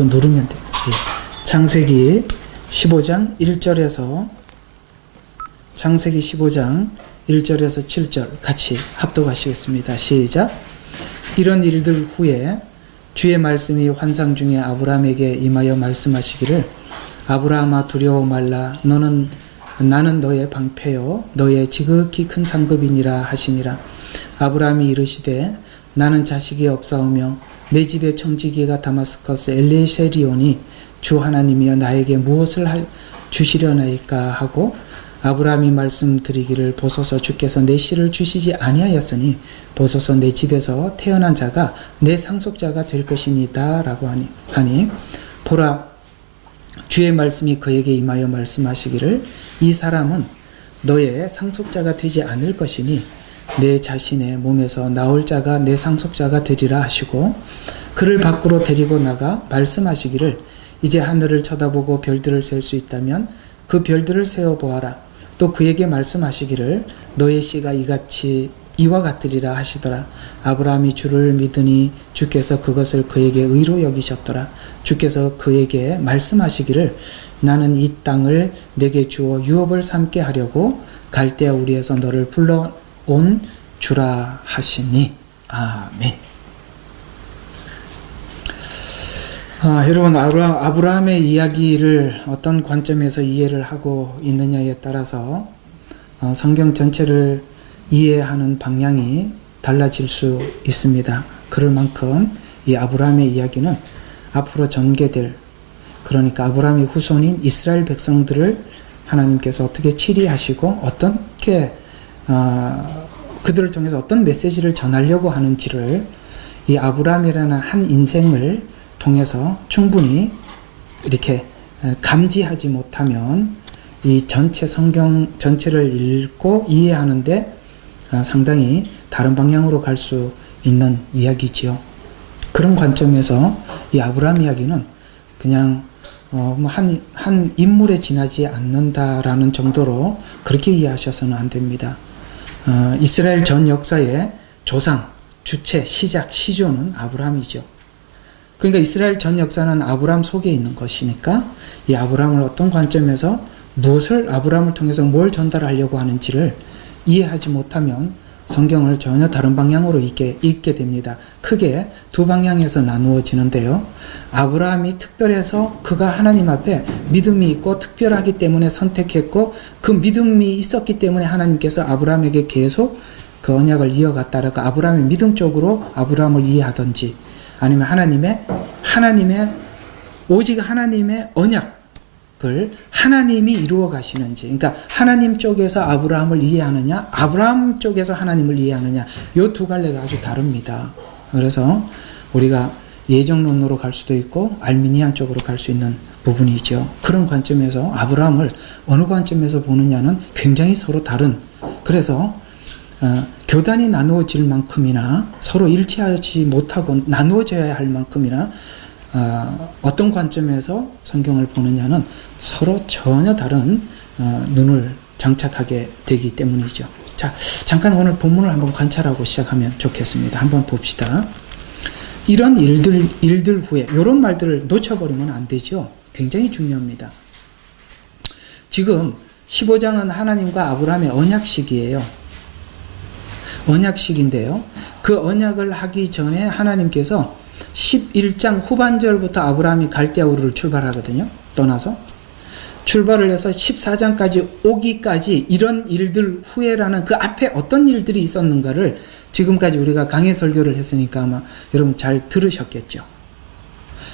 그거 누르면 돼요. 예. 창세기 15장 1절에서 창세기 15장 1절에서 7절 같이 합독하시겠습니다. 시작. 이런 일들 후에 주의 말씀이 환상 중에 아브라함에게 임하여 말씀하시기를 아브라함아 두려워 말라 나는 너의 방패요 너의 지극히 큰 상급이니라 하시니라. 아브라함이 이르시되 나는 자식이 없사오며 내 집에 청지기가 다마스커스 엘리세리오니 주 하나님이여 나에게 무엇을 주시려나이까 하고 아브라함이 말씀드리기를 보소서 주께서 내 씨를 주시지 아니하였으니 보소서 내 집에서 태어난 자가 내 상속자가 될 것이니이다 라고 하니 보라 주의 말씀이 그에게 임하여 말씀하시기를 이 사람은 너의 상속자가 되지 않을 것이니 내 자신의 몸에서 나올 자가 내 상속자가 되리라 하시고 그를 밖으로 데리고 나가 말씀하시기를 이제 하늘을 쳐다보고 별들을 셀 수 있다면 그 별들을 세어보아라. 또 그에게 말씀하시기를 너의 씨가 이와 같으리라 하시더라. 아브라함이 주를 믿으니 주께서 그것을 그에게 의로 여기셨더라. 주께서 그에게 말씀하시기를 나는 이 땅을 내게 주어 유업을 삼게 하려고 갈대아 우리에서 너를 불러온 주라 하시니. 아멘. 여러분 아브라함의 이야기를 어떤 관점에서 이해를 하고 있느냐에 따라서 성경 전체를 이해하는 방향이 달라질 수 있습니다. 그럴 만큼 이 아브라함의 이야기는 앞으로 전개될 그러니까 아브라함의 후손인 이스라엘 백성들을 하나님께서 어떻게 치리하시고 어떻게 그들을 통해서 어떤 메시지를 전하려고 하는지를 이 아브라함이라는 한 인생을 통해서 충분히 이렇게 감지하지 못하면 이 전체 성경 전체를 읽고 이해하는데 상당히 다른 방향으로 갈 수 있는 이야기지요. 그런 관점에서 이 아브라함 이야기는 그냥 한 인물에 지나지 않는다라는 정도로 그렇게 이해하셔서는 안 됩니다. 이스라엘 전 역사의 조상, 주체, 시작, 시조는 아브라함이죠. 그러니까 이스라엘 전 역사는 아브라함 속에 있는 것이니까 이 아브라함을 어떤 관점에서 무엇을 아브라함을 통해서 뭘 전달하려고 하는지를 이해하지 못하면 성경을 전혀 다른 방향으로 읽게 됩니다. 크게 두 방향에서 나누어지는데요. 아브라함이 특별해서 그가 하나님 앞에 믿음이 있고 특별하기 때문에 선택했고 그 믿음이 있었기 때문에 하나님께서 아브라함에게 계속 그 언약을 이어갔다라고 아브라함의 믿음 쪽으로 아브라함을 이해하든지 아니면 하나님의 오직 하나님의 언약을 하나님이 이루어 가시는지, 그러니까 하나님 쪽에서 아브라함을 이해하느냐, 아브라함 쪽에서 하나님을 이해하느냐, 이 두 갈래가 아주 다릅니다. 그래서 우리가 예정론으로 갈 수도 있고 알미니안 쪽으로 갈 수 있는 부분이죠. 그런 관점에서 아브라함을 어느 관점에서 보느냐는 굉장히 서로 다른. 그래서 교단이 나누어질 만큼이나 서로 일치하지 못하고 나누어져야 할 만큼이나 어떤 관점에서 성경을 보느냐는 서로 전혀 다른 눈을 장착하게 되기 때문이죠. 자, 잠깐 오늘 본문을 한번 관찰하고 시작하면 좋겠습니다. 한번 봅시다. 이런 일들 후에 이런 말들을 놓쳐버리면 안 되죠. 굉장히 중요합니다. 지금 15장은 하나님과 아브라함의 언약식이에요. 언약식인데요. 그 언약을 하기 전에 하나님께서 11장 후반절부터 아브라함이 갈대아 우르를 출발하거든요. 떠나서 출발을 해서 14장까지 오기까지 이런 일들 후에라는 그 앞에 어떤 일들이 있었는가를 지금까지 우리가 강해 설교를 했으니까 아마 여러분 잘 들으셨겠죠.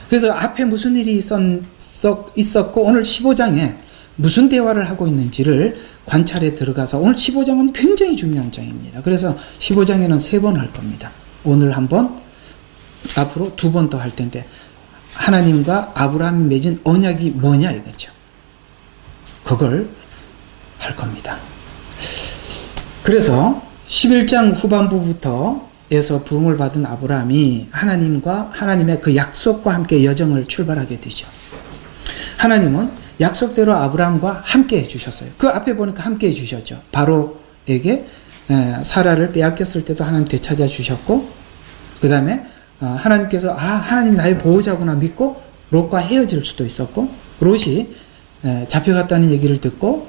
그래서 앞에 무슨 일이 있었고 오늘 15장에 무슨 대화를 하고 있는지를 관찰에 들어가서 오늘 15장은 굉장히 중요한 장입니다. 그래서 15장에는 3번 할 겁니다. 오늘 한 번, 앞으로 2번 더 할 텐데 하나님과 아브라함이 맺은 언약이 뭐냐 이거죠. 그걸 할 겁니다. 그래서 11장 후반부부터에서 부름을 받은 아브라함이 하나님의 그 약속과 함께 여정을 출발하게 되죠. 하나님은 약속대로 아브라함과 함께 해주셨어요. 그 앞에 보니까 함께 해주셨죠. 바로에게 사라를 빼앗겼을 때도 하나님 되찾아 주셨고 그 다음에 하나님께서 하나님이 나의 보호자구나 믿고 롯과 헤어질 수도 있었고, 롯이 잡혀갔다는 얘기를 듣고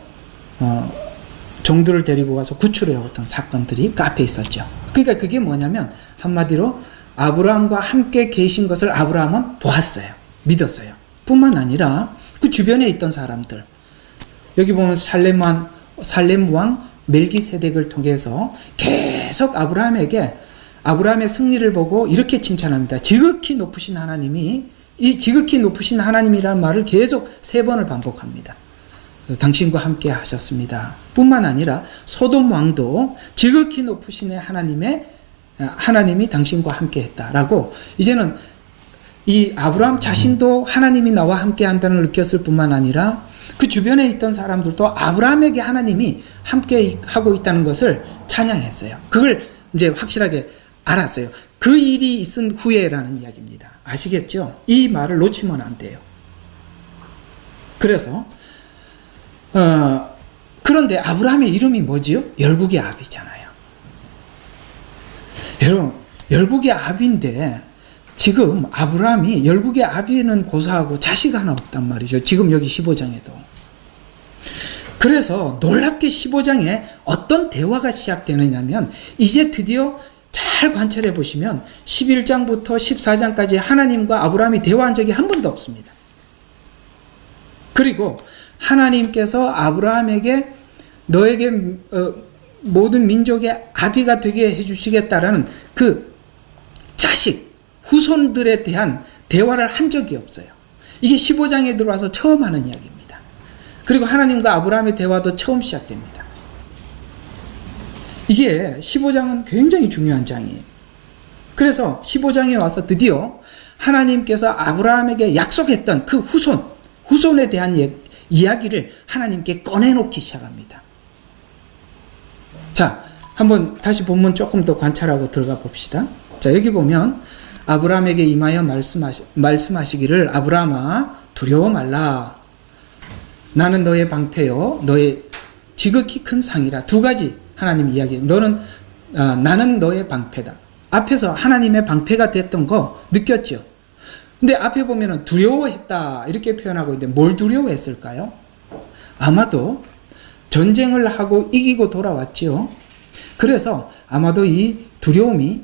종들을 데리고 가서 구출해왔던 사건들이 그 앞에 있었죠. 그러니까 그게 뭐냐면 한마디로 아브라함과 함께 계신 것을 아브라함은 보았어요. 믿었어요. 뿐만 아니라 그 주변에 있던 사람들, 여기 보면 살렘 왕 멜기세덱을 통해서 계속 아브라함의 승리를 보고 이렇게 칭찬합니다. 지극히 높으신 하나님이, 이 지극히 높으신 하나님이라는 말을 계속 3번을 반복합니다. 당신과 함께 하셨습니다. 뿐만 아니라 소돔 왕도 지극히 높으신 하나님이 당신과 함께 했다라고, 이제는 이 아브라함 자신도 하나님이 나와 함께 한다는 걸 느꼈을 뿐만 아니라 그 주변에 있던 사람들도 아브라함에게 하나님이 함께 하고 있다는 것을 찬양했어요. 그걸 이제 확실하게 알았어요. 그 일이 있은 후에라는 이야기입니다. 아시겠죠? 이 말을 놓치면 안 돼요. 그래서 그런데 아브라함의 이름이 뭐지요? 열국의 아비잖아요. 여러분, 열국의 아비인데 지금 아브라함이 열국의 아비는 고사하고 자식 하나 없단 말이죠. 지금 여기 15장에도. 그래서 놀랍게 15장에 어떤 대화가 시작되느냐면, 이제 드디어 잘 관찰해 보시면 11장부터 14장까지 하나님과 아브라함이 대화한 적이 한 번도 없습니다. 그리고 하나님께서 아브라함에게 너에게 모든 민족의 아비가 되게 해주시겠다라는 그 자식, 후손들에 대한 대화를 한 적이 없어요. 이게 15장에 들어와서 처음 하는 이야기입니다. 그리고 하나님과 아브라함의 대화도 처음 시작됩니다. 이게 15장은 굉장히 중요한 장이에요. 그래서 15장에 와서 드디어 하나님께서 아브라함에게 약속했던 그 후손에 대한 이야기를 하나님께 꺼내놓기 시작합니다. 자, 한번 다시 본문 조금 더 관찰하고 들어가 봅시다. 자, 여기 보면 아브라함에게 임하여 말씀하시기를, 아브라함아 두려워 말라. 나는 너의 방패요 너의 지극히 큰 상이라. 두 가지 하나님 이야기. 나는 너의 방패다. 앞에서 하나님의 방패가 됐던 거 느꼈죠? 근데 앞에 보면은 두려워했다 이렇게 표현하고 있는데 뭘 두려워했을까요? 아마도 전쟁을 하고 이기고 돌아왔죠. 그래서 아마도 이 두려움이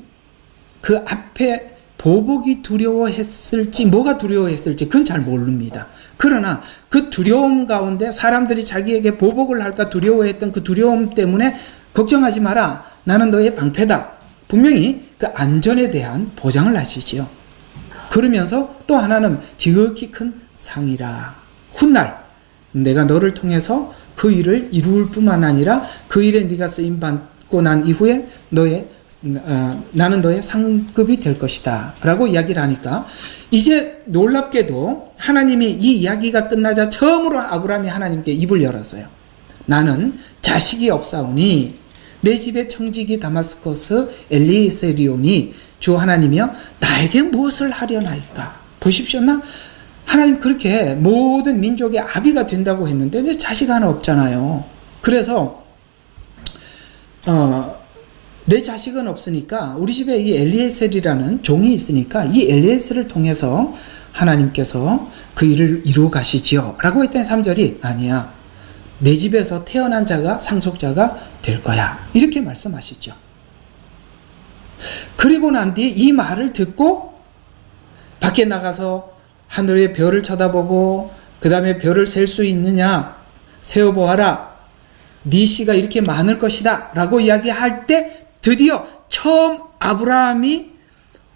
그 앞에 보복이 두려워했을지 뭐가 두려워했을지 그건 잘 모릅니다. 그러나 그 두려움 가운데 사람들이 자기에게 보복을 할까 두려워했던 그 두려움 때문에 걱정하지 마라. 나는 너의 방패다. 분명히 그 안전에 대한 보장을 하시지요. 그러면서 또 하나는 지극히 큰 상이라. 훗날 내가 너를 통해서 그 일을 이룰 뿐만 아니라 그 일에 네가 쓰임 받고 난 이후에 나는 너의 상급이 될 것이다 라고 이야기를 하니까, 이제 놀랍게도 하나님이 이 이야기가 끝나자 처음으로 아브라함이 하나님께 입을 열었어요. 나는 자식이 없사오니 내 집의 청지기 다마스커스 엘리에셀이오니 주 하나님이여 나에게 무엇을 하려나이까. 보십시오. 하나님 그렇게 모든 민족의 아비가 된다고 했는데 내 자식 하나 없잖아요. 그래서 내 자식은 없으니까 우리 집에 이 엘리에셀이라는 종이 있으니까 이 엘리에셀을 통해서 하나님께서 그 일을 이루어 가시지요 라고 했더니 3절이 아니야, 내 집에서 태어난 자가 상속자가 될 거야 이렇게 말씀하시죠. 그리고 난 뒤에 이 말을 듣고 밖에 나가서 하늘의 별을 쳐다보고 그 다음에 별을 셀 수 있느냐 세어보아라, 네 씨가 이렇게 많을 것이다 라고 이야기할 때 드디어 처음 아브라함이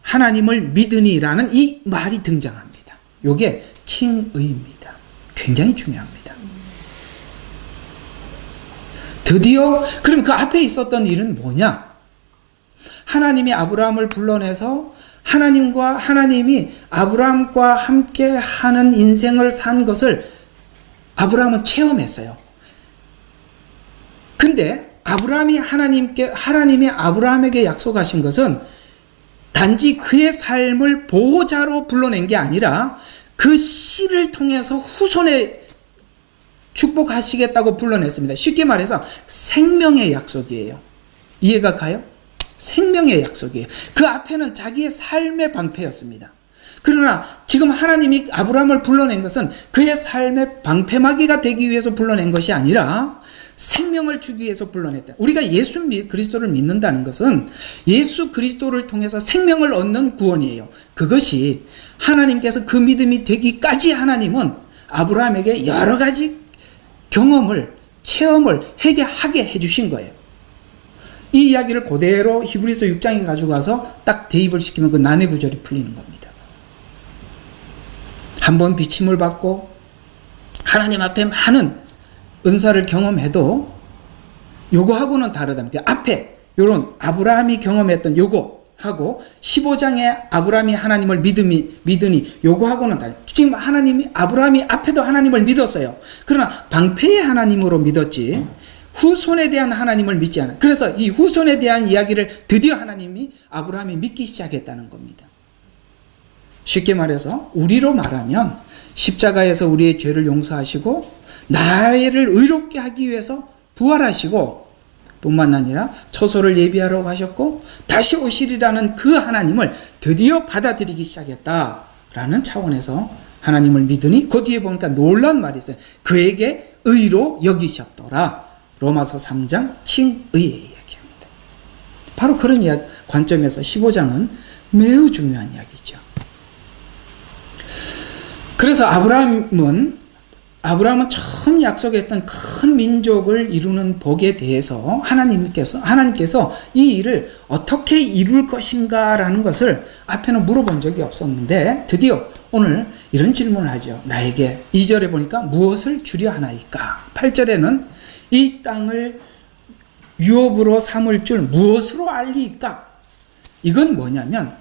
하나님을 믿으니라는 이 말이 등장합니다. 이게 칭의입니다. 굉장히 중요합니다. 드디어 그럼 그 앞에 있었던 일은 뭐냐? 하나님이 아브라함을 불러내서 하나님이 아브라함과 함께 하는 인생을 산 것을 아브라함은 체험했어요. 근데 하나님이 아브라함에게 약속하신 것은 단지 그의 삶을 보호자로 불러낸 게 아니라 그 씨를 통해서 후손에 축복하시겠다고 불러냈습니다. 쉽게 말해서 생명의 약속이에요. 이해가 가요? 생명의 약속이에요. 그 앞에는 자기의 삶의 방패였습니다. 그러나 지금 하나님이 아브라함을 불러낸 것은 그의 삶의 방패막이가 되기 위해서 불러낸 것이 아니라 생명을 주기 위해서 불러냈다. 우리가 예수 그리스도를 믿는다는 것은 예수 그리스도를 통해서 생명을 얻는 구원이에요. 그것이 하나님께서 그 믿음이 되기까지 하나님은 아브라함에게 여러 가지 경험을, 체험을 하게 해주신 거예요. 이 이야기를 그대로 히브리서 6장에 가져가서 딱 대입을 시키면 그 난해 구절이 풀리는 겁니다. 한번 비침을 받고 하나님 앞에 많은 은사를 경험해도 요거하고는 다르답니다. 앞에 요런 아브라함이 경험했던 요거하고 15장에 아브라함이 하나님을 믿으니 요거하고는 다르죠. 지금 아브라함이 앞에도 하나님을 믿었어요. 그러나 방패의 하나님으로 믿었지 후손에 대한 하나님을 믿지 않아요. 그래서 이 후손에 대한 이야기를 드디어 하나님이 아브라함이 믿기 시작했다는 겁니다. 쉽게 말해서 우리로 말하면 십자가에서 우리의 죄를 용서하시고 나를 의롭게 하기 위해서 부활하시고 뿐만 아니라 처소를 예비하러 가셨고 다시 오시리라는 그 하나님을 드디어 받아들이기 시작했다라는 차원에서 하나님을 믿으니 그 뒤에 보니까 놀라운 말이 있어요. 그에게 의로 여기셨더라. 로마서 3장 칭의의 이야기입니다. 바로 그런 관점에서 15장은 매우 중요한 이야기죠. 그래서 아브라함은 처음 약속했던 큰 민족을 이루는 복에 대해서 하나님께서 이 일을 어떻게 이룰 것인가라는 것을 앞에는 물어본 적이 없었는데 드디어 오늘 이런 질문을 하죠. 나에게 2절에 보니까 무엇을 주려 하나이까? 8절에는 이 땅을 유업으로 삼을 줄 무엇으로 알리이까? 이건 뭐냐면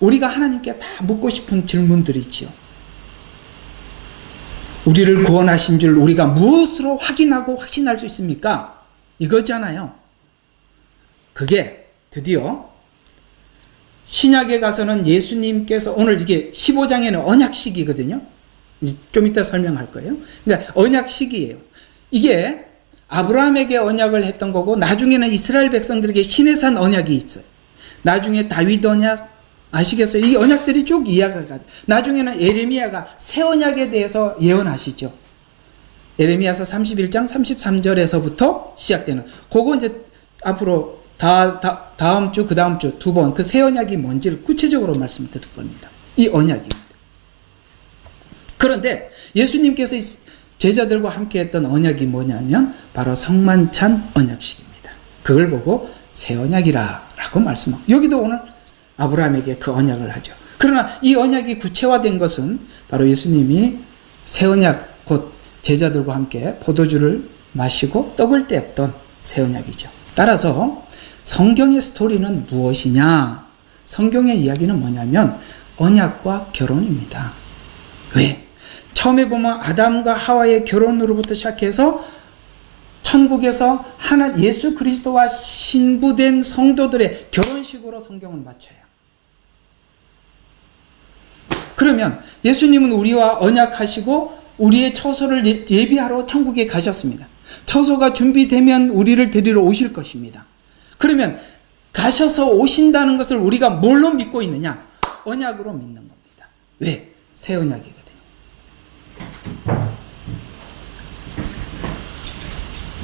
우리가 하나님께 다 묻고 싶은 질문들이지요. 우리를 구원하신 줄 우리가 무엇으로 확인하고 확신할 수 있습니까? 이거잖아요. 그게 드디어 신약에 가서는 예수님께서 오늘 이게 15장에는 언약식이거든요. 좀 이따 설명할 거예요. 그러니까 언약식이에요. 이게 아브라함에게 언약을 했던 거고 나중에는 이스라엘 백성들에게 시내산 언약이 있어요. 나중에 다윗 언약 아시겠어요? 이 언약들이 쭉 이야기가 나중에는 예레미야가 새 언약에 대해서 예언하시죠. 예레미야서 31장 33절에서부터 시작되는 그거 이제 앞으로 다음 주 그 다음 주 두 번 그 새 언약이 뭔지를 구체적으로 말씀드릴 겁니다. 이 언약입니다. 그런데 예수님께서 제자들과 함께 했던 언약이 뭐냐면 바로 성만찬 언약식입니다. 그걸 보고 새 언약이라고 말씀하고 여기도 오늘 아브라함에게 그 언약을 하죠. 그러나 이 언약이 구체화된 것은 바로 예수님이 새 언약 곧 제자들과 함께 포도주를 마시고 떡을 뗐던 새 언약이죠. 따라서 성경의 스토리는 무엇이냐? 성경의 이야기는 뭐냐면 언약과 결혼입니다. 왜? 처음에 보면 아담과 하와의 결혼으로부터 시작해서 천국에서 예수 그리스도와 신부된 성도들의 결혼식으로 성경을 마쳐요. 그러면 예수님은 우리와 언약하시고 우리의 처소를 예비하러 천국에 가셨습니다. 처소가 준비되면 우리를 데리러 오실 것입니다. 그러면 가셔서 오신다는 것을 우리가 뭘로 믿고 있느냐? 언약으로 믿는 겁니다. 왜? 새 언약이거든요.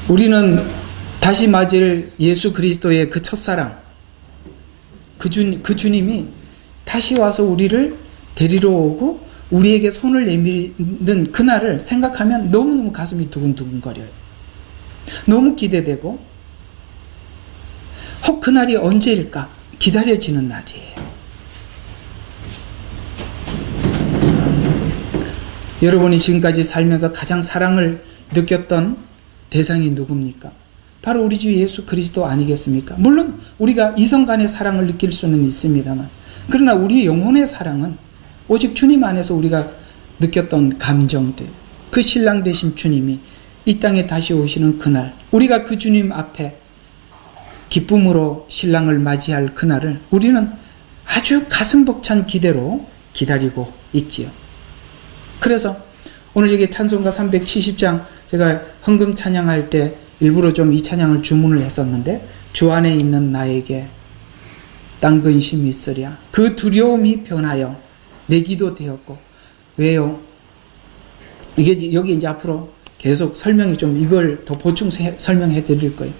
우리는 다시 맞을 예수 그리스도의 그 첫사랑 그 주님이 다시 와서 우리를 데리러 오고 우리에게 손을 내미는 그날을 생각하면 너무너무 가슴이 두근두근거려요. 너무 기대되고 혹 그날이 언제일까 기다려지는 날이에요. 여러분이 지금까지 살면서 가장 사랑을 느꼈던 대상이 누굽니까? 바로 우리 주 예수 그리스도 아니겠습니까? 물론 우리가 이성 간의 사랑을 느낄 수는 있습니다만 그러나 우리 영혼의 사랑은 오직 주님 안에서 우리가 느꼈던 감정들, 그 신랑 되신 주님이 이 땅에 다시 오시는 그날, 우리가 그 주님 앞에 기쁨으로 신랑을 맞이할 그날을 우리는 아주 가슴 벅찬 기대로 기다리고 있지요. 그래서 오늘 여기 찬송가 370장 제가 헌금 찬양할 때 일부러 좀 이 찬양을 주문을 했었는데 주 안에 있는 나에게 땅 근심이 있으랴 그 두려움이 변하여 내기도 되었고. 왜요? 이게 여기 이제 앞으로 계속 설명이 좀 이걸 더 보충 설명해 드릴 거예요.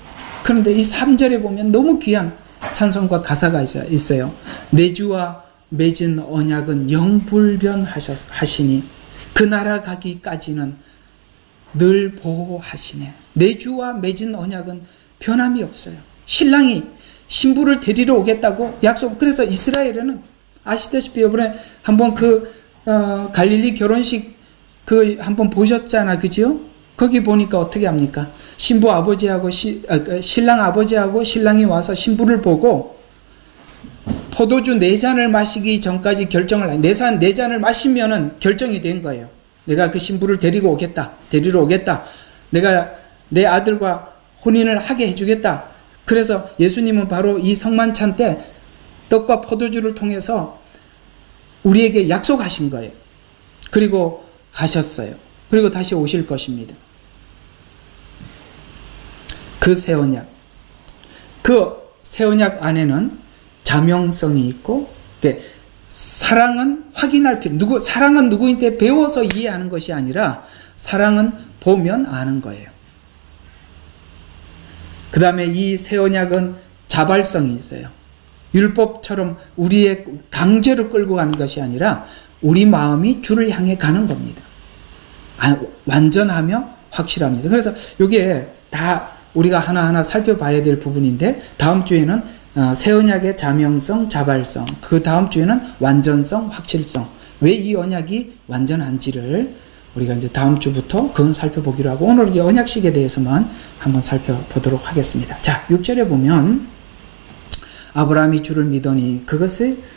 그런데 이 3절에 보면 너무 귀한 찬송과 가사가 있어요. 내 주와 맺은 언약은 영불변하시니 그 나라 가기까지는 늘 보호하시네. 내 주와 맺은 언약은 변함이 없어요. 신랑이 신부를 데리러 오겠다고 약속. 그래서 이스라엘에는 아시다시피 이번에 한번 갈릴리 결혼식 한번 보셨잖아, 그죠? 거기 보니까 어떻게 합니까? 신부 아버지하고 신랑 아버지하고 신랑이 와서 신부를 보고 포도주 4잔을 마시기 전까지 결정을, 4잔을 마시면은 결정이 된 거예요. 내가 그 신부를 데리러 오겠다. 내가 내 아들과 혼인을 하게 해주겠다. 그래서 예수님은 바로 이 성만찬 때 떡과 포도주를 통해서 우리에게 약속하신 거예요. 그리고 가셨어요. 그리고 다시 오실 것입니다. 그 새 언약 안에는 자명성이 있고, 사랑은 확인할 사랑은 누구인데 배워서 이해하는 것이 아니라 사랑은 보면 아는 거예요. 그 다음에 이 새 언약은 자발성이 있어요. 율법처럼 우리의 강제로 끌고 가는 것이 아니라 우리 마음이 주를 향해 가는 겁니다. 완전하며 확실합니다. 그래서 이게 다 우리가 하나하나 살펴봐야 될 부분인데, 다음 주에는 새 언약의 자명성, 자발성, 그 다음 주에는 완전성, 확실성, 왜 이 언약이 완전한지를 우리가 이제 다음 주부터 그건 살펴보기로 하고, 오늘 이 언약식에 대해서만 한번 살펴보도록 하겠습니다. 자, 6절에 보면 아브라함이 주를 믿으니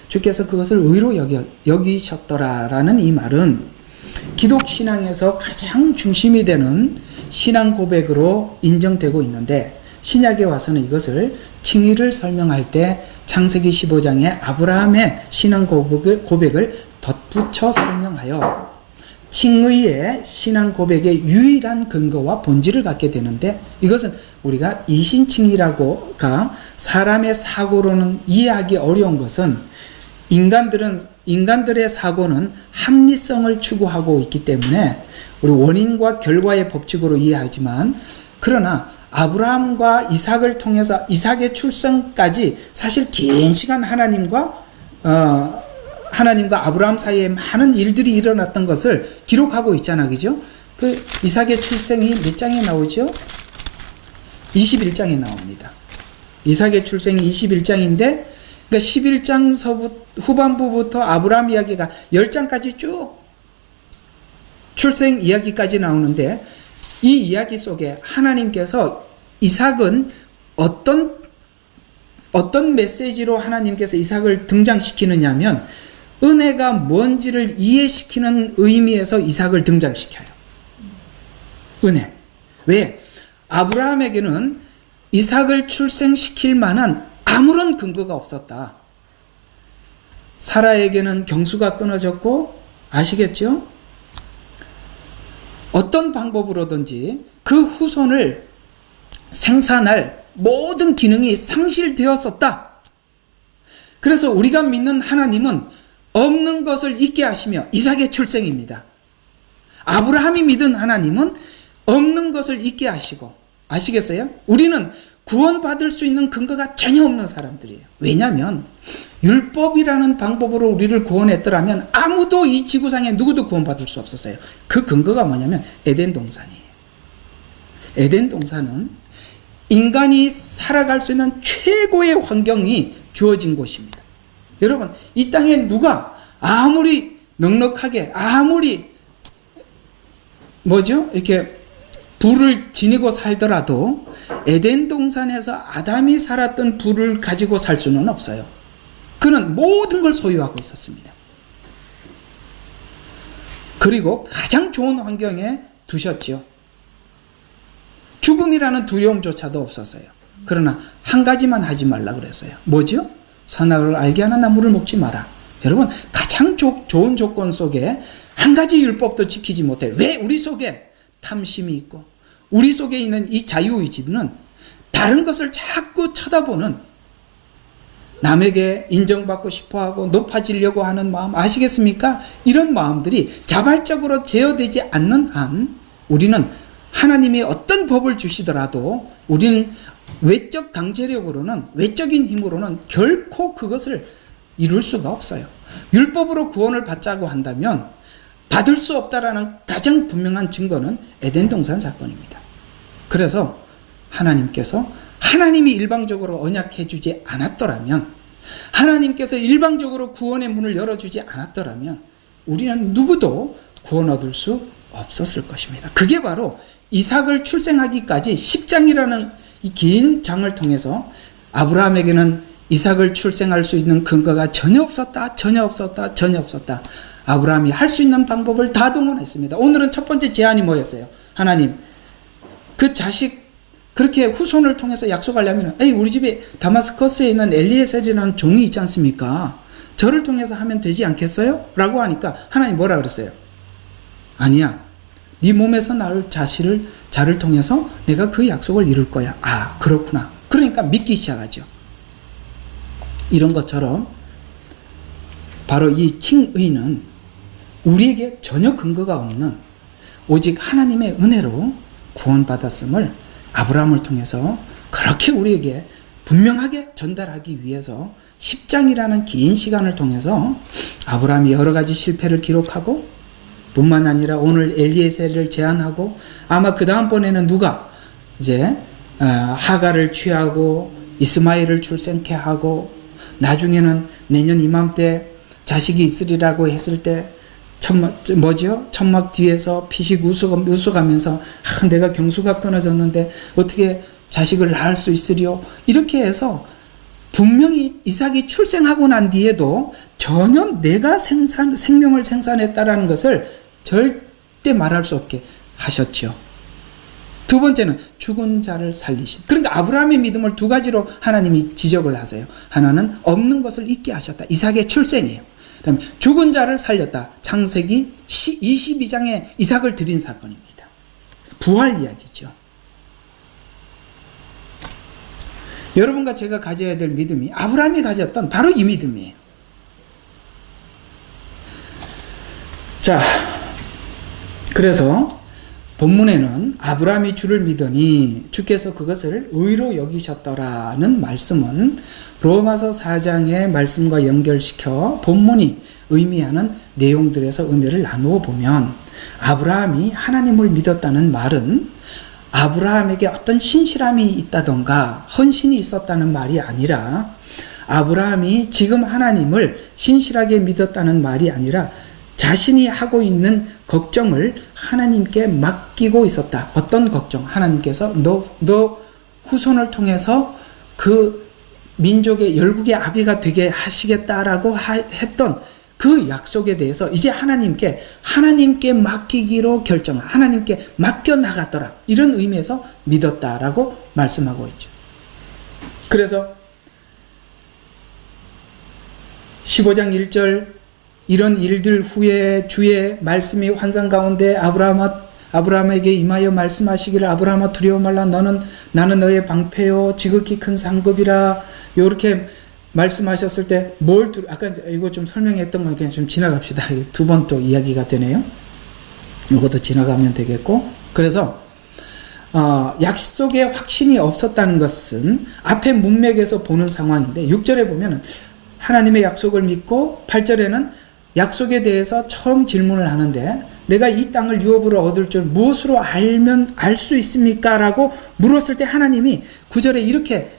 주께서 그것을 의로 여기셨더라라는 이 말은 기독 신앙에서 가장 중심이 되는 신앙 고백으로 인정되고 있는데, 신약에 와서는 이것을 칭의를 설명할 때 창세기 15장에 아브라함의 신앙 고백을 덧붙여 설명하여 칭의의 신앙 고백의 유일한 근거와 본질을 갖게 되는데, 이것은 우리가 이신칭의라고가 사람의 사고로는 이해하기 어려운 것은, 인간들의 사고는 합리성을 추구하고 있기 때문에 우리 원인과 결과의 법칙으로 이해하지만, 그러나 아브라함과 이삭을 통해서 이삭의 출생까지 사실 긴 시간 하나님과 아브라함 사이에 많은 일들이 일어났던 것을 기록하고 있잖아, 그죠? 그 이삭의 출생이 몇 장에 나오죠? 21장에 나옵니다. 이삭의 출생이 21장인데, 그러니까 11장 후반부부터 아브라함 이야기가 10장까지 쭉 출생 이야기까지 나오는데, 이 이야기 속에 하나님께서 이삭은 어떤 메시지로 하나님께서 이삭을 등장시키느냐면, 은혜가 뭔지를 이해시키는 의미에서 이삭을 등장시켜요. 은혜. 왜? 아브라함에게는 이삭을 출생시킬 만한 아무런 근거가 없었다. 사라에게는 경수가 끊어졌고, 아시겠죠? 어떤 방법으로든지 그 후손을 생산할 모든 기능이 상실되었었다. 그래서 우리가 믿는 하나님은 없는 것을 있게 하시며, 이삭의 출생입니다. 아브라함이 믿은 하나님은 없는 것을 있게 하시고, 아시겠어요? 우리는 구원받을 수 있는 근거가 전혀 없는 사람들이에요. 왜냐하면 율법이라는 방법으로 우리를 구원했더라면 아무도 이 지구상에 누구도 구원받을 수 없었어요. 그 근거가 뭐냐면 에덴 동산이에요. 에덴 동산은 인간이 살아갈 수 있는 최고의 환경이 주어진 곳입니다. 여러분, 이 땅에 누가 아무리 넉넉하게, 아무리 이렇게 부를 지니고 살더라도 에덴 동산에서 아담이 살았던 부를 가지고 살 수는 없어요. 그는 모든 걸 소유하고 있었습니다. 그리고 가장 좋은 환경에 두셨죠. 죽음이라는 두려움조차도 없었어요. 그러나 한 가지만 하지 말라 그랬어요. 뭐죠? 선악을 알게 하는 나무를 먹지 마라. 여러분, 가장 좋은 조건 속에 한 가지 율법도 지키지 못해요. 왜? 우리 속에 탐심이 있고, 우리 속에 있는 이 자유의지는 다른 것을 자꾸 쳐다보는 남에게 인정받고 싶어하고 높아지려고 하는 마음 아시겠습니까? 이런 마음들이 자발적으로 제어되지 않는 한 우리는 하나님이 어떤 법을 주시더라도 우리는 외적 강제력으로는, 외적인 힘으로는 결코 그것을 이룰 수가 없어요. 율법으로 구원을 받자고 한다면 받을 수 없다라는 가장 분명한 증거는 에덴 동산 사건입니다. 그래서 하나님이 일방적으로 언약해 주지 않았더라면, 하나님께서 일방적으로 구원의 문을 열어주지 않았더라면 우리는 누구도 구원 얻을 수 없었을 것입니다. 그게 바로 이삭을 출생하기까지 10장이라는 이 긴 장을 통해서 아브라함에게는 이삭을 출생할 수 있는 근거가 전혀 없었다. 아브라함이 할 수 있는 방법을 다 동원했습니다. 오늘은 첫 번째 제안이 뭐였어요? 하나님, 그 자식 그렇게 후손을 통해서 약속하려면 우리 집에 다마스커스에 있는 엘리에셀이라는 종이 있지 않습니까? 저를 통해서 하면 되지 않겠어요? 라고 하니까 하나님 뭐라 그랬어요? 아니야, 네 몸에서 나올 자를 통해서 내가 그 약속을 이룰 거야. 아, 그렇구나. 그러니까 믿기 시작하죠. 이런 것처럼 바로 이 칭의는 우리에게 전혀 근거가 없는 오직 하나님의 은혜로 구원받았음을 아브라함을 통해서 그렇게 우리에게 분명하게 전달하기 위해서 10장이라는 긴 시간을 통해서 아브라함이 여러 가지 실패를 기록하고 뿐만 아니라 오늘 엘리에셀을 제안하고 아마 그 다음번에는 누가 이제 하가를 취하고 이스마엘을 출생케 하고 나중에는 내년 이맘때 자식이 있으리라고 했을 때 천막 뒤에서 피식 웃어가면서 내가 경수가 끊어졌는데 어떻게 자식을 낳을 수 있으리요? 이렇게 해서 분명히 이삭이 출생하고 난 뒤에도 전혀 내가 생명을 생산했다라는 것을 절대 말할 수 없게 하셨죠. 두 번째는 죽은 자를 살리신. 그러니까 아브라함의 믿음을 두 가지로 하나님이 지적을 하세요. 하나는 없는 것을 있게 하셨다. 이삭의 출생이에요. 그다음에 죽은 자를 살렸다. 창세기 22장에 이삭을 드린 사건입니다. 부활 이야기죠. 여러분과 제가 가져야 될 믿음이 아브라함이 가졌던 바로 이 믿음이에요. 자, 그래서 본문에는 아브라함이 주를 믿으니 주께서 그것을 의로 여기셨더라는 말씀은 로마서 4장의 말씀과 연결시켜 본문이 의미하는 내용들에서 은혜를 나누어 보면 아브라함이 하나님을 믿었다는 말은 아브라함에게 어떤 신실함이 있다던가 헌신이 있었다는 말이 아니라 아브라함이 지금 하나님을 신실하게 믿었다는 말이 아니라 자신이 하고 있는 걱정을 하나님께 맡기고 있었다. 어떤 걱정? 하나님께서 너 후손을 통해서 그 민족의 열국의 아비가 되게 하시겠다라고 했던 그 약속에 대해서 이제 하나님께 맡기기로 하나님께 맡겨나갔더라. 이런 의미에서 믿었다라고 말씀하고 있죠. 그래서 15장 1절 이런 일들 후에 주의 말씀이 환상 가운데 아브라함에게 임하여 말씀하시기를 아브라함아 두려워 말라 나는 너의 방패요 지극히 큰 상급이라 이렇게 말씀하셨을 때 아까 이거 좀 설명했던 건 그냥 좀 지나갑시다. 두 번 또 이야기가 되네요. 이것도 지나가면 되겠고 그래서 약속의 확신이 없었다는 것은 앞에 문맥에서 보는 상황인데 6절에 보면 하나님의 약속을 믿고 8절에는 약속에 대해서 처음 질문을 하는데 내가 이 땅을 유업으로 얻을 줄 무엇으로 알 수 있습니까? 라고 물었을 때 하나님이 9절에 이렇게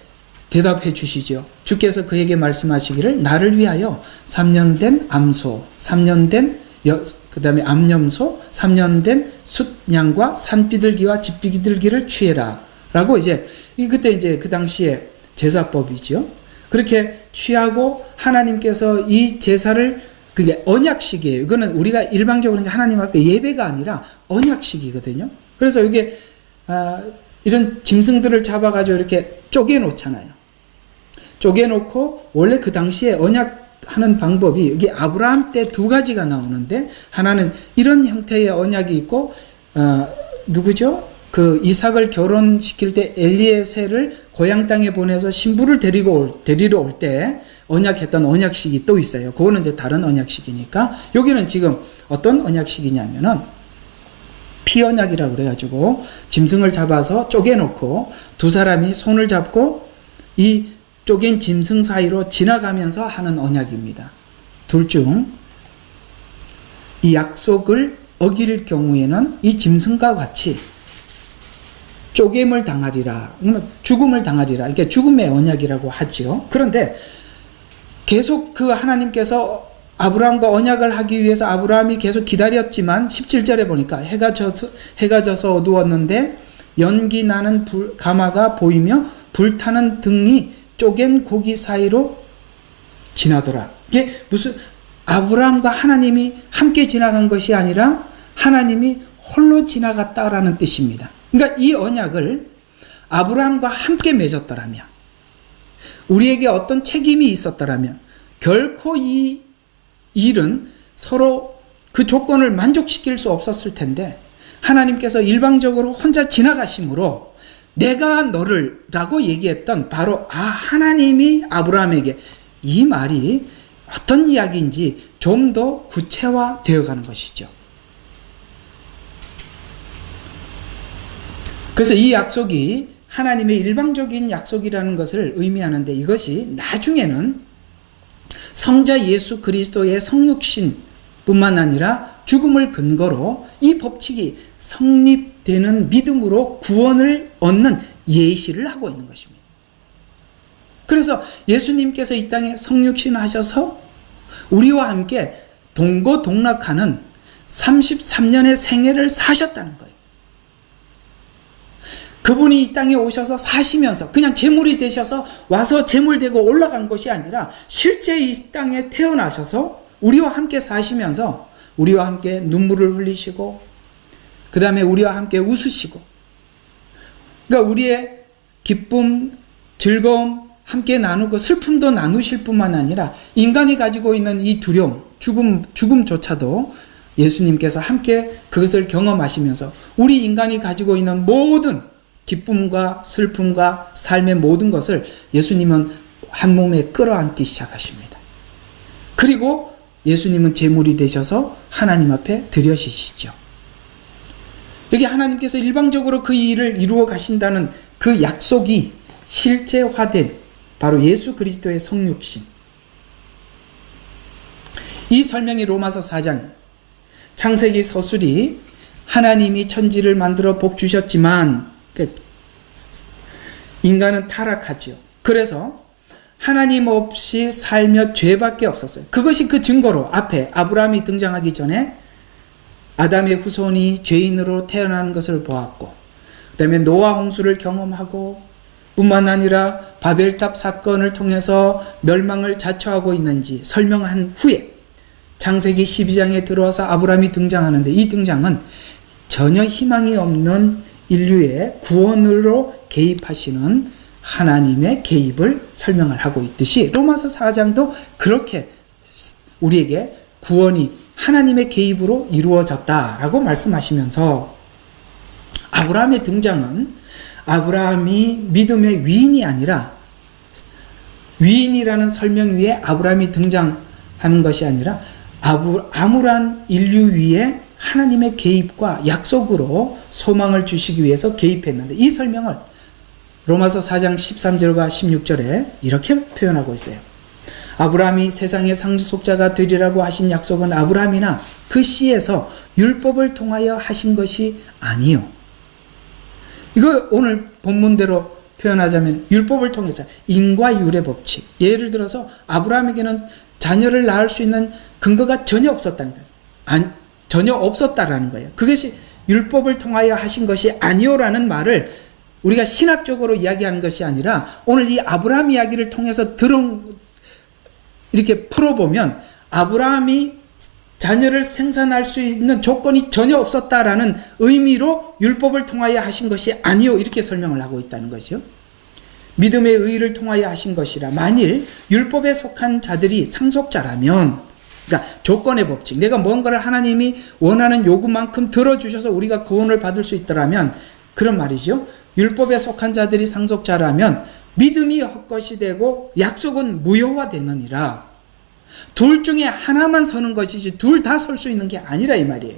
대답해 주시죠. 주께서 그에게 말씀하시기를 나를 위하여 3년 된 암소, 3년 된 그 다음에 암염소, 3년 된 숫양과 산비둘기와 집비둘기를 취해라. 라고 그때 이제 그 당시에 제사법이죠. 그렇게 취하고 하나님께서 이 제사를 그게 언약식이에요. 이거는 우리가 일방적으로 하나님 앞에 예배가 아니라 언약식이거든요. 그래서 이게 이런 짐승들을 잡아가지고 이렇게 쪼개놓잖아요. 쪼개놓고 원래 그 당시에 언약하는 방법이 여기 아브라함 때 두 가지가 나오는데 하나는 이런 형태의 언약이 있고 누구죠? 그 이삭을 결혼시킬 때 엘리에셀을 고향 땅에 보내서 신부를 데리러 올 때 언약했던 언약식이 또 있어요. 그거는 이제 다른 언약식이니까 여기는 지금 어떤 언약식이냐면은 피언약이라고 그래가지고 짐승을 잡아서 쪼개놓고 두 사람이 손을 잡고 이 쪼갠 짐승 사이로 지나가면서 하는 언약입니다. 둘 중 이 약속을 어길 경우에는 이 짐승과 같이 쪼갰을 당하리라, 죽음을 당하리라. 이게 죽음의 언약이라고 하지요. 그런데 계속 그 하나님께서 아브라함과 언약을 하기 위해서 아브라함이 계속 기다렸지만 17절에 보니까 해가 져서 어두웠는데 연기 나는 가마가 보이며 불타는 등이 쪼갠 고기 사이로 지나더라. 이게 무슨 아브라함과 하나님이 함께 지나간 것이 아니라 하나님이 홀로 지나갔다라는 뜻입니다. 그러니까 이 언약을 아브라함과 함께 맺었더라면, 우리에게 어떤 책임이 있었더라면 결코 이 일은 서로 그 조건을 만족시킬 수 없었을 텐데 하나님께서 일방적으로 혼자 지나가심으로 내가 너를 라고 얘기했던 바로 하나님이 아브라함에게 이 말이 어떤 이야기인지 좀 더 구체화되어 가는 것이죠. 그래서 이 약속이 하나님의 일방적인 약속이라는 것을 의미하는데 이것이 나중에는 성자 예수 그리스도의 성육신 뿐만 아니라 죽음을 근거로 이 법칙이 성립되는 믿음으로 구원을 얻는 예시를 하고 있는 것입니다. 그래서 예수님께서 이 땅에 성육신 하셔서 우리와 함께 동고동락하는 33년의 생애를 사셨다는 거예요. 그분이 이 땅에 오셔서 사시면서 그냥 제물이 되셔서 와서 제물 되고 올라간 것이 아니라 실제 이 땅에 태어나셔서 우리와 함께 사시면서 우리와 함께 눈물을 흘리시고 그 다음에 우리와 함께 웃으시고, 그러니까 우리의 기쁨, 즐거움 함께 나누고 슬픔도 나누실 뿐만 아니라 인간이 가지고 있는 이 두려움, 죽음조차도 예수님께서 함께 그것을 경험하시면서 우리 인간이 가지고 있는 모든 기쁨과 슬픔과 삶의 모든 것을 예수님은 한 몸에 끌어안기 시작하십니다. 그리고 예수님은 제물이 되셔서 하나님 앞에 드려지시죠. 여기 하나님께서 일방적으로 그 일을 이루어 가신다는 그 약속이 실제화된 바로 예수 그리스도의 성육신. 이 설명이 로마서 4장, 창세기 서술이 하나님이 천지를 만들어 복 주셨지만 인간은 타락하지요. 그래서 하나님 없이 살며 죄밖에 없었어요. 그것이 그 증거로 앞에 아브라함이 등장하기 전에 아담의 후손이 죄인으로 태어난 것을 보았고, 그 다음에 노아 홍수를 경험하고 뿐만 아니라 바벨탑 사건을 통해서 멸망을 자초하고 있는지 설명한 후에 창세기 12장에 들어와서 아브라함이 등장하는데 이 등장은 전혀 희망이 없는 인류의 구원으로 개입하시는 하나님의 개입을 설명을 하고 있듯이 로마서 4장도 그렇게 우리에게 구원이 하나님의 개입으로 이루어졌다라고 말씀하시면서 아브라함의 등장은 아브라함이 믿음의 위인이 아니라 위인이라는 설명 위에 아브라함이 등장하는 것이 아니라 암울한 인류 위에 하나님의 개입과 약속으로 소망을 주시기 위해서 개입했는데 이 설명을 로마서 4장 13절과 16절에 이렇게 표현하고 있어요. 아브라함이 세상의 상속자가 되리라고 하신 약속은 아브라함이나 그 씨에서 율법을 통하여 하신 것이 아니요. 이거 오늘 본문대로 표현하자면 율법을 통해서 인과율의 법칙. 예를 들어서 아브라함에게는 자녀를 낳을 수 있는 근거가 전혀 없었다는 거예요. 전혀 없었다라는 거예요. 그것이 율법을 통하여 하신 것이 아니요라는 말을 우리가 신학적으로 이야기하는 것이 아니라 오늘 이 아브라함 이야기를 통해서 이렇게 풀어보면 아브라함이 자녀를 생산할 수 있는 조건이 전혀 없었다라는 의미로 율법을 통하여 하신 것이 아니요 이렇게 설명을 하고 있다는 것이요. 믿음의 의를 통하여 하신 것이라. 만일 율법에 속한 자들이 상속자라면, 그러니까 조건의 법칙, 내가 뭔가를 하나님이 원하는 요구만큼 들어주셔서 우리가 구원을 받을 수 있더라면 그런 말이죠. 율법에 속한 자들이 상속자라면 믿음이 헛것이 되고 약속은 무효화되느니라. 둘 중에 하나만 서는 것이지 둘 다 설 수 있는 게 아니라 이 말이에요.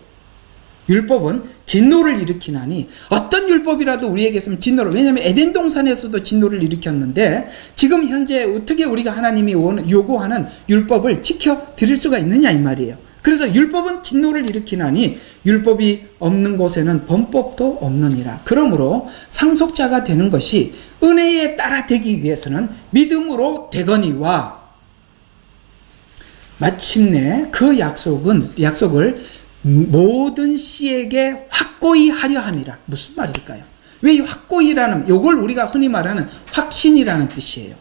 율법은 진노를 일으키나니 어떤 율법이라도 우리에게 있으면 진노를, 왜냐하면 에덴 동산에서도 진노를 일으켰는데 지금 현재 어떻게 우리가 하나님이 요구하는 율법을 지켜 드릴 수가 있느냐 이 말이에요. 그래서 율법은 진노를 일으키나니 율법이 없는 곳에는 범법도 없느니라. 그러므로 상속자가 되는 것이 은혜에 따라 되기 위해서는 믿음으로 되거니와 마침내 그 약속을 모든 씨에게 확고히 하려 함이라. 무슨 말일까요? 왜 이 확고히라는, 요걸 우리가 흔히 말하는 확신이라는 뜻이에요.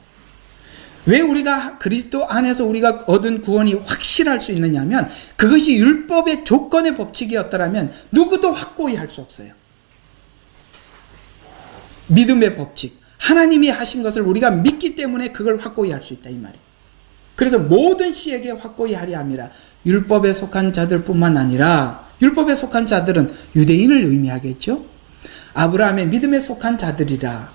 왜 우리가 그리스도 안에서 우리가 얻은 구원이 확실할 수 있느냐면 그것이 율법의 조건의 법칙이었더라면 누구도 확고히 할 수 없어요. 믿음의 법칙, 하나님이 하신 것을 우리가 믿기 때문에 그걸 확고히 할 수 있다 이 말이에요. 그래서 모든 씨에게 확고히 하려 함이라. 율법에 속한 자들뿐만 아니라, 율법에 속한 자들은 유대인을 의미하겠죠. 아브라함의 믿음에 속한 자들이라.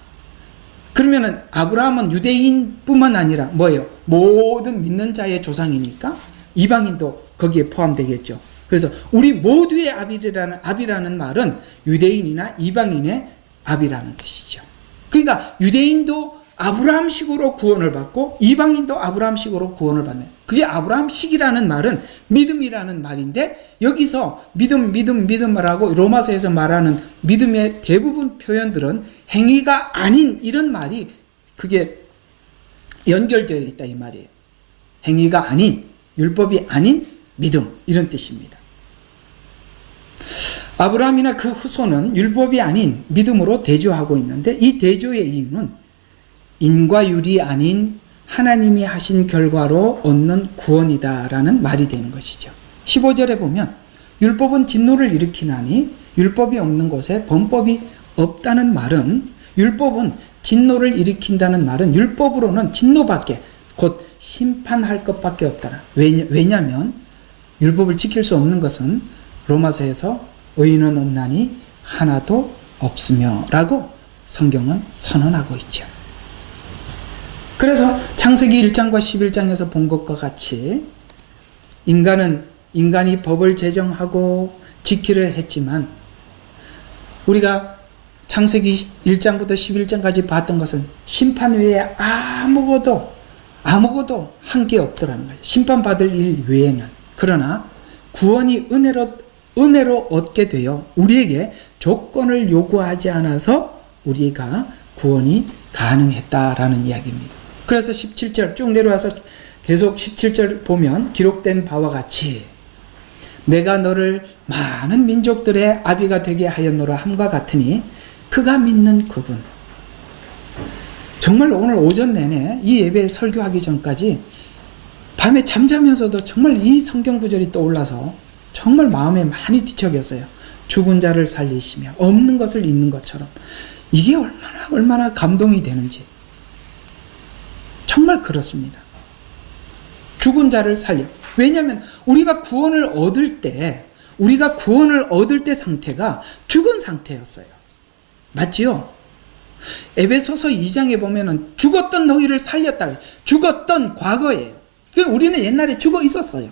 그러면은 아브라함은 유대인뿐만 아니라 뭐예요? 모든 믿는 자의 조상이니까 이방인도 거기에 포함되겠죠. 그래서 우리 모두의 아비라는 말은 유대인이나 이방인의 아비라는 뜻이죠. 그러니까 유대인도 아브라함식으로 구원을 받고 이방인도 아브라함식으로 구원을 받는, 그게 아브라함식이라는 말은 믿음이라는 말인데, 여기서 믿음이라고 로마서에서 말하는 믿음의 대부분 표현들은 행위가 아닌 이런 말이 그게 연결되어 있다 이 말이에요. 행위가 아닌, 율법이 아닌 믿음, 이런 뜻입니다. 아브라함이나 그 후손은 율법이 아닌 믿음으로 대조하고 있는데, 이 대조의 이유는 인과 율이 아닌 하나님이 하신 결과로 얻는 구원이다라는 말이 되는 것이죠. 15절에 보면 율법은 진노를 일으키나니 율법이 없는 곳에 범법이 없다는 말은, 율법은 진노를 일으킨다는 말은 율법으로는 진노밖에, 곧 심판할 것밖에 없다. 왜냐하면 율법을 지킬 수 없는 것은 로마서에서 의인은 없나니 하나도 없으며 라고 성경은 선언하고 있죠. 그래서 창세기 1장과 11장에서 본 것과 같이 인간이 법을 제정하고 지키려 했지만, 우리가 창세기 1장부터 11장까지 봤던 것은 심판 외에 아무것도 한 게 없더라는 거죠. 심판받을 일 외에는. 그러나 구원이 은혜로 얻게 되어 우리에게 조건을 요구하지 않아서 우리가 구원이 가능했다라는 이야기입니다. 그래서 17절 쭉 내려와서 계속 17절 보면 기록된 바와 같이 내가 너를 많은 민족들의 아비가 되게 하였노라 함과 같으니 그가 믿는 그분. 정말 오늘 오전 내내 이 예배 설교하기 전까지 밤에 잠자면서도 정말 이 성경 구절이 떠올라서 정말 마음에 많이 뒤척였어요. 죽은 자를 살리시며 없는 것을 있는 것처럼. 이게 얼마나 감동이 되는지. 정말 그렇습니다. 죽은 자를 살려. 왜냐하면 우리가 구원을 얻을 때 상태가 죽은 상태였어요. 맞지요? 에베소서 2장에 보면은 죽었던 너희를 살렸다. 죽었던 과거예요. 우리는 옛날에 죽어 있었어요.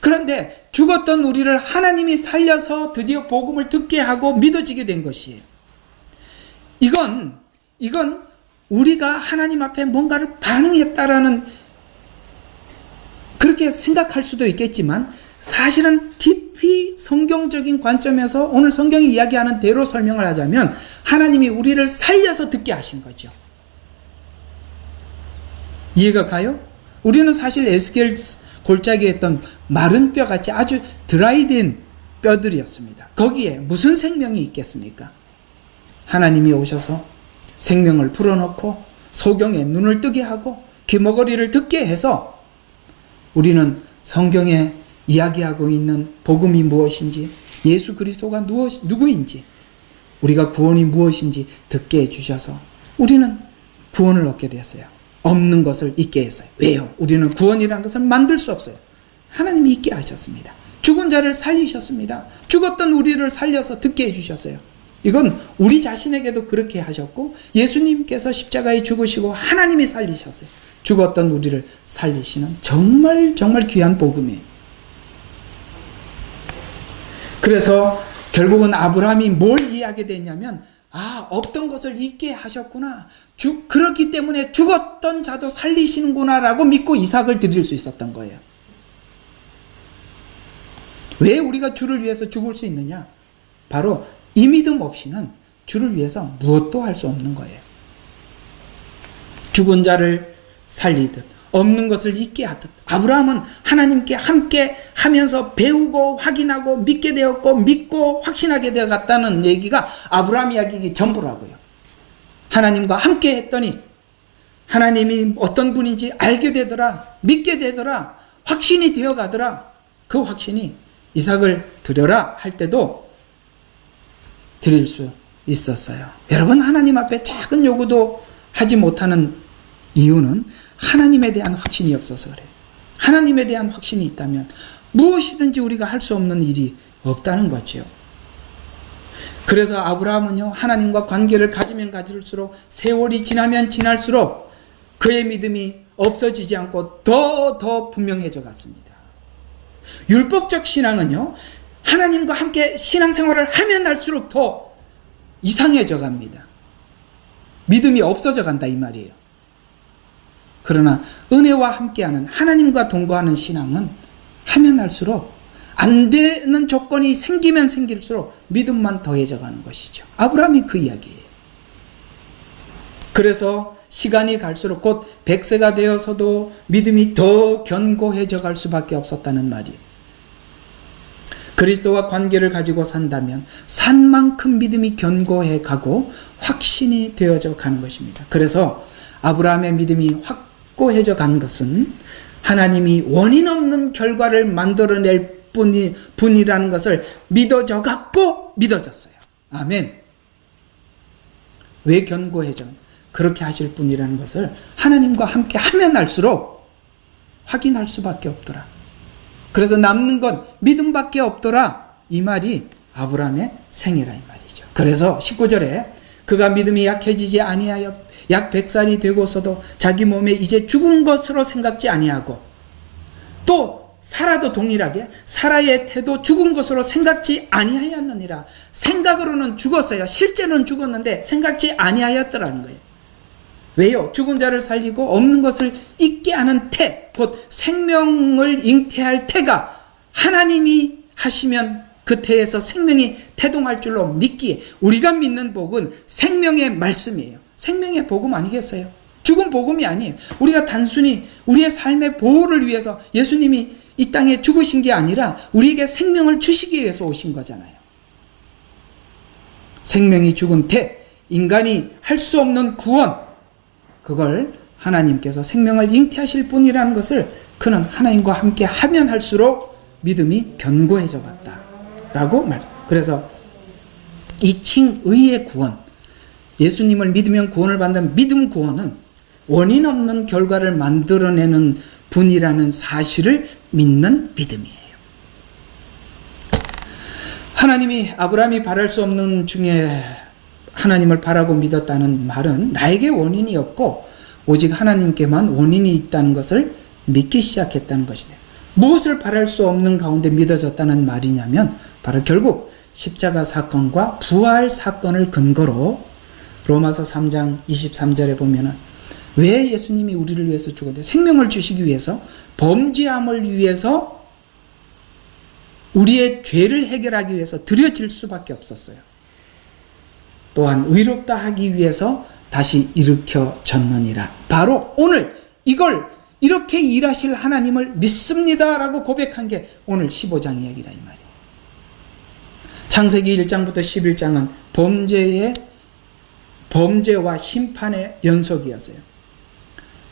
그런데 죽었던 우리를 하나님이 살려서 드디어 복음을 듣게 하고 믿어지게 된 것이에요. 이건 우리가 하나님 앞에 뭔가를 반응했다라는, 그렇게 생각할 수도 있겠지만 사실은 깊이 성경적인 관점에서 오늘 성경이 이야기하는 대로 설명을 하자면 하나님이 우리를 살려서 듣게 하신 거죠. 이해가 가요? 우리는 사실 에스겔 골짜기에 있던 마른 뼈같이 아주 드라이된 뼈들이었습니다. 거기에 무슨 생명이 있겠습니까? 하나님이 오셔서 생명을 불어넣고 소경의 눈을 뜨게 하고 귀머거리를 듣게 해서 우리는 성경에 이야기하고 있는 복음이 무엇인지, 예수 그리스도가 누구인지, 우리가 구원이 무엇인지 듣게 해주셔서 우리는 구원을 얻게 됐어요. 없는 것을 있게 했어요. 왜요? 우리는 구원이라는 것을 만들 수 없어요. 하나님이 있게 하셨습니다. 죽은 자를 살리셨습니다. 죽었던 우리를 살려서 듣게 해주셨어요. 이건 우리 자신에게도 그렇게 하셨고 예수님께서 십자가에 죽으시고 하나님이 살리셨어요. 죽었던 우리를 살리시는 정말 정말 귀한 복음이에요. 그래서 결국은 아브라함이 뭘 이해하게 됐냐면 없던 것을 있게 하셨구나. 그렇기 때문에 죽었던 자도 살리시는구나 라고 믿고 이삭을 드릴 수 있었던 거예요. 왜 우리가 주를 위해서 죽을 수 있느냐? 바로 이 믿음 없이는 주를 위해서 무엇도 할 수 없는 거예요. 죽은 자를 살리듯 없는 것을 있게 하듯 아브라함은 하나님께 함께 하면서 배우고 확인하고 믿게 되었고 믿고 확신하게 되어갔다는 얘기가 아브라함 이야기 전부라고요. 하나님과 함께 했더니 하나님이 어떤 분인지 알게 되더라, 믿게 되더라, 확신이 되어가더라. 그 확신이 이삭을 드려라 할 때도 드릴 수 있었어요. 여러분, 하나님 앞에 작은 요구도 하지 못하는 이유는 하나님에 대한 확신이 없어서 그래요. 하나님에 대한 확신이 있다면 무엇이든지 우리가 할 수 없는 일이 없다는 거죠. 그래서 아브라함은요, 하나님과 관계를 가지면 가질수록 세월이 지나면 지날수록 그의 믿음이 없어지지 않고 더 분명해져 갔습니다. 율법적 신앙은요, 하나님과 함께 신앙생활을 하면 할수록 더 이상해져 갑니다. 믿음이 없어져 간다 이 말이에요. 그러나 은혜와 함께하는 하나님과 동거하는 신앙은 하면 할수록 안 되는 조건이 생기면 생길수록 믿음만 더해져 가는 것이죠. 아브라함이 그 이야기예요. 그래서 시간이 갈수록 곧 100세가 되어서도 믿음이 더 견고해져 갈 수밖에 없었다는 말이에요. 그리스도와 관계를 가지고 산다면 산만큼 믿음이 견고해 가고 확신이 되어져 가는 것입니다. 그래서 아브라함의 믿음이 확고해져 간 것은 하나님이 원인 없는 결과를 만들어낼 분이라는 것을 믿어져 갖고 믿어졌어요. 아멘. 왜 견고해져? 그렇게 하실 분이라는 것을 하나님과 함께 하면 할수록 확인할 수밖에 없더라. 그래서 남는 건 믿음밖에 없더라. 이 말이 아브라함의 생애라 이 말이죠. 그래서 19절에 그가 믿음이 약해지지 아니하여 약 100살이 되고서도 자기 몸에 이제 죽은 것으로 생각지 아니하고, 또 사라도 동일하게 사라의 태도 죽은 것으로 생각지 아니하였느니라. 생각으로는 죽었어요. 실제로는 죽었는데 생각지 아니하였더라는 거예요. 왜요? 죽은 자를 살리고 없는 것을 있게 하는 태, 곧 생명을 잉태할 태가 하나님이 하시면 그 태에서 생명이 태동할 줄로 믿기에, 우리가 믿는 복은 생명의 말씀이에요. 생명의 복음 아니겠어요? 죽은 복음이 아니에요. 우리가 단순히 우리의 삶의 보호를 위해서 예수님이 이 땅에 죽으신 게 아니라 우리에게 생명을 주시기 위해서 오신 거잖아요. 생명이 죽은 태, 인간이 할 수 없는 구원, 그걸 하나님께서 생명을 잉태하실 분이라는 것을 그는 하나님과 함께 하면 할수록 믿음이 견고해져 갔다 라고 말. 그래서 이 칭의의 구원, 예수님을 믿으면 구원을 받는 믿음 구원은 원인 없는 결과를 만들어내는 분이라는 사실을 믿는 믿음이에요. 하나님이 아브라함이 바랄 수 없는 중에 하나님을 바라고 믿었다는 말은 나에게 원인이 없고 오직 하나님께만 원인이 있다는 것을 믿기 시작했다는 것이네요. 무엇을 바랄 수 없는 가운데 믿어졌다는 말이냐면 바로 결국 십자가 사건과 부활 사건을 근거로 로마서 3장 23절에 보면은 왜 예수님이 우리를 위해서 죽었대? 생명을 주시기 위해서, 범죄함을 위해서, 우리의 죄를 해결하기 위해서 드려질 수밖에 없었어요. 또한 의롭다 하기 위해서 다시 일으켜졌느니라. 바로 오늘 이걸 이렇게 일하실 하나님을 믿습니다라고 고백한 게 오늘 15장 이야기라 이 말이에요. 창세기 1장부터 11장은 범죄와 심판의 연속이었어요.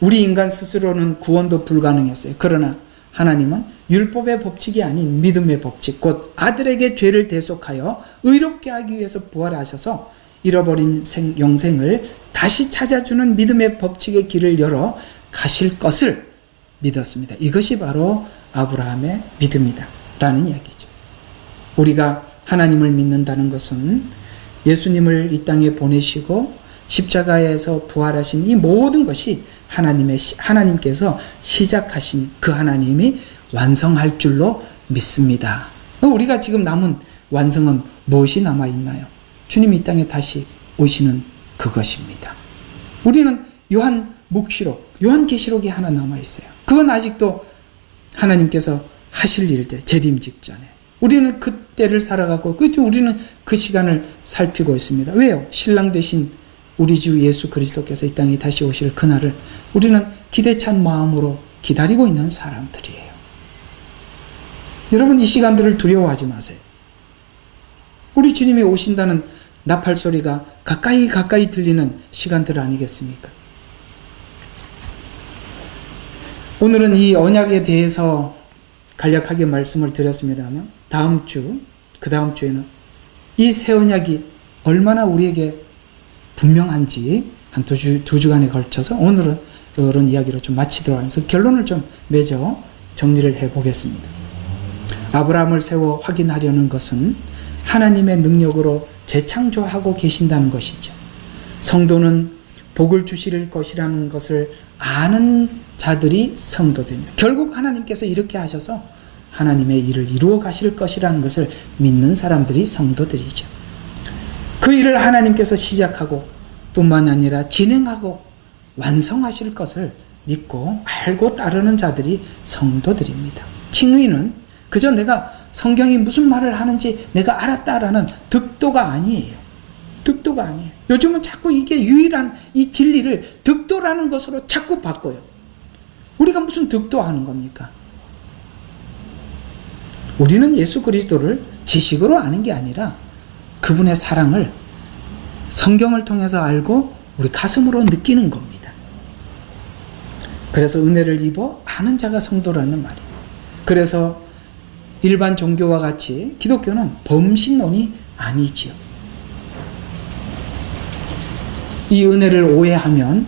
우리 인간 스스로는 구원도 불가능했어요. 그러나 하나님은 율법의 법칙이 아닌 믿음의 법칙, 곧 아들에게 죄를 대속하여 의롭게 하기 위해서 부활하셔서 잃어버린 영생을 다시 찾아주는 믿음의 법칙의 길을 열어 가실 것을 믿었습니다. 이것이 바로 아브라함의 믿음이다 라는 이야기죠. 우리가 하나님을 믿는다는 것은 예수님을 이 땅에 보내시고 십자가에서 부활하신 이 모든 것이 하나님께서 시작하신 그 하나님이 완성할 줄로 믿습니다. 우리가 지금 남은 완성은 무엇이 남아있나요? 주님이 이 땅에 다시 오시는 그것입니다. 우리는 요한묵시록, 요한계시록이 하나 남아있어요. 그건 아직도 하나님께서 하실 일들, 재림 직전에. 우리는 그때를 살아가고, 우리는 그 시간을 살피고 있습니다. 왜요? 신랑 되신 우리 주 예수 그리스도께서 이 땅에 다시 오실 그날을 우리는 기대찬 마음으로 기다리고 있는 사람들이에요. 여러분, 이 시간들을 두려워하지 마세요. 우리 주님이 오신다는 나팔 소리가 가까이 들리는 시간들 아니겠습니까? 오늘은 이 언약에 대해서 간략하게 말씀을 드렸습니다만 다음 주, 그 다음 주에는 이 새 언약이 얼마나 우리에게 분명한지 한 두 주간에 걸쳐서 오늘은 이런 이야기로 좀 마치도록 하면서 결론을 좀 맺어 정리를 해보겠습니다. 아브라함을 세워 확인하려는 것은 하나님의 능력으로 재창조하고 계신다는 것이죠. 성도는 복을 주실 것이라는 것을 아는 자들이 성도들입니다. 결국 하나님께서 이렇게 하셔서 하나님의 일을 이루어 가실 것이라는 것을 믿는 사람들이 성도들이죠. 그 일을 하나님께서 시작하고 뿐만 아니라 진행하고 완성하실 것을 믿고 알고 따르는 자들이 성도들입니다. 칭의는 그저 내가 성경이 무슨 말을 하는지 내가 알았다라는 득도가 아니에요. 득도가 아니에요. 요즘은 자꾸 이게 유일한 이 진리를 득도라는 것으로 자꾸 바꿔요. 우리가 무슨 득도하는 겁니까? 우리는 예수 그리스도를 지식으로 아는 게 아니라 그분의 사랑을 성경을 통해서 알고 우리 가슴으로 느끼는 겁니다. 그래서 은혜를 입어 아는 자가 성도라는 말이에요. 그래서 일반 종교와 같이 기독교는 범신론이 아니지요. 이 은혜를 오해하면,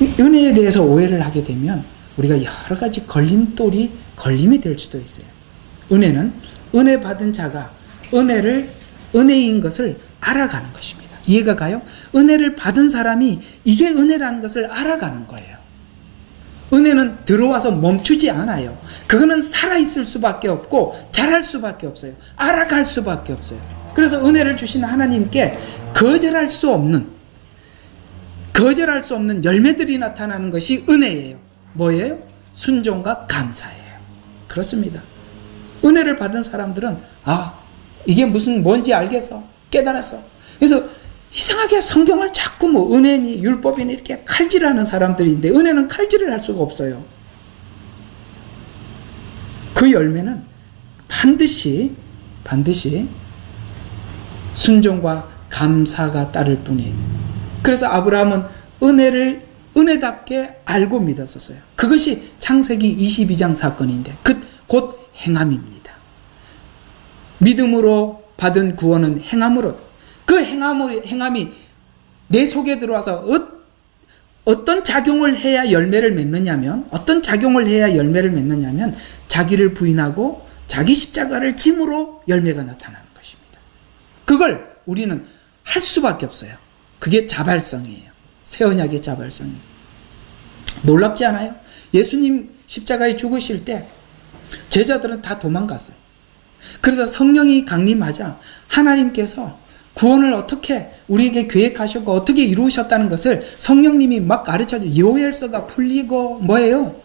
이 은혜에 대해서 오해를 하게 되면 우리가 여러 가지 걸림이 될 수도 있어요. 은혜는 은혜 받은 자가 은혜인 것을 알아가는 것입니다. 이해가 가요? 은혜를 받은 사람이 이게 은혜라는 것을 알아가는 거예요. 은혜는 들어와서 멈추지 않아요. 그거는 살아있을 수밖에 없고 자랄 수밖에 없어요. 알아갈 수밖에 없어요. 그래서 은혜를 주신 하나님께 거절할 수 없는 열매들이 나타나는 것이 은혜예요. 뭐예요? 순종과 감사예요. 그렇습니다. 은혜를 받은 사람들은 이게 뭔지 알겠어. 깨달았어. 그래서 이상하게 성경을 자꾸 은혜니 율법이니 이렇게 칼질하는 사람들인데 은혜는 칼질을 할 수가 없어요. 그 열매는 반드시 순종과 감사가 따를 뿐이에요. 그래서 아브라함은 은혜답게 알고 믿었었어요. 그것이 창세기 22장 사건인데 곧 행함입니다. 믿음으로 받은 구원은 행함으로, 그 행함이 내 속에 들어와서 어떤 작용을 해야 열매를 맺느냐면 자기를 부인하고 자기 십자가를 짐으로 열매가 나타나는 것입니다. 그걸 우리는 할 수밖에 없어요. 그게 자발성이에요. 새 언약의 자발성이에요. 놀랍지 않아요? 예수님 십자가에 죽으실 때 제자들은 다 도망갔어요. 그러다 성령이 강림하자 하나님께서 구원을 어떻게 우리에게 계획하셨고 어떻게 이루셨다는 것을 성령님이 막 가르쳐줘요. 요엘서가 풀리고 뭐예요?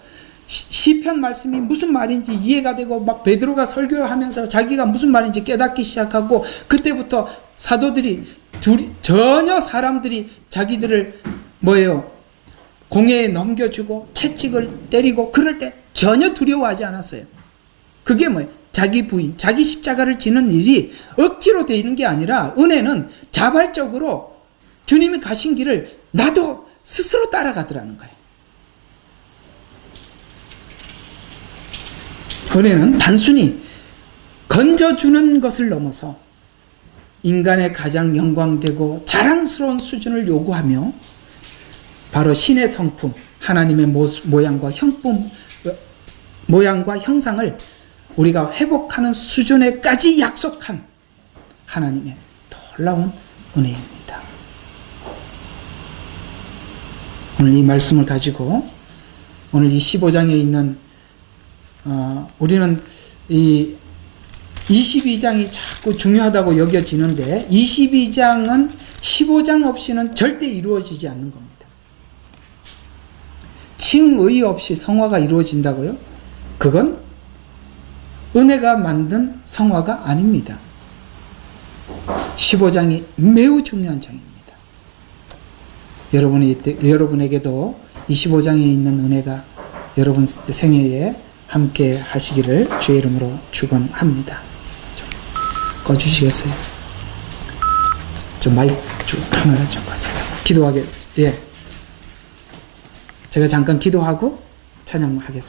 시편 말씀이 무슨 말인지 이해가 되고 막 베드로가 설교하면서 자기가 무슨 말인지 깨닫기 시작하고 그때부터 사도들이 전혀 사람들이 자기들을 공회에 넘겨주고 채찍을 때리고 그럴 때 전혀 두려워하지 않았어요. 그게 뭐예요? 자기 부인, 자기 십자가를 지는 일이 억지로 되는 게 아니라 은혜는 자발적으로 주님이 가신 길을 나도 스스로 따라가더라는 거예요. 은혜는 단순히 건져주는 것을 넘어서 인간의 가장 영광되고 자랑스러운 수준을 요구하며 바로 신의 성품, 하나님의 모양과 형상을 우리가 회복하는 수준에까지 약속한 하나님의 놀라운 은혜입니다. 오늘 이 말씀을 가지고 오늘 이 15장에 있는 우리는 이 22장이 자꾸 중요하다고 여겨지는데 22장은 15장 없이는 절대 이루어지지 않는 겁니다. 칭의 없이 성화가 이루어진다고요? 그건 은혜가 만든 성화가 아닙니다. 15장이 매우 중요한 장입니다. 여러분에게도 25장에 있는 은혜가 여러분 생애에 함께 하시기를 주의 이름으로 축원합니다. 좀 꺼주시겠어요? 좀 마이크, 좀 카메라 좀 기도하게. 예. 제가 잠깐 기도하고 찬양하겠습니다.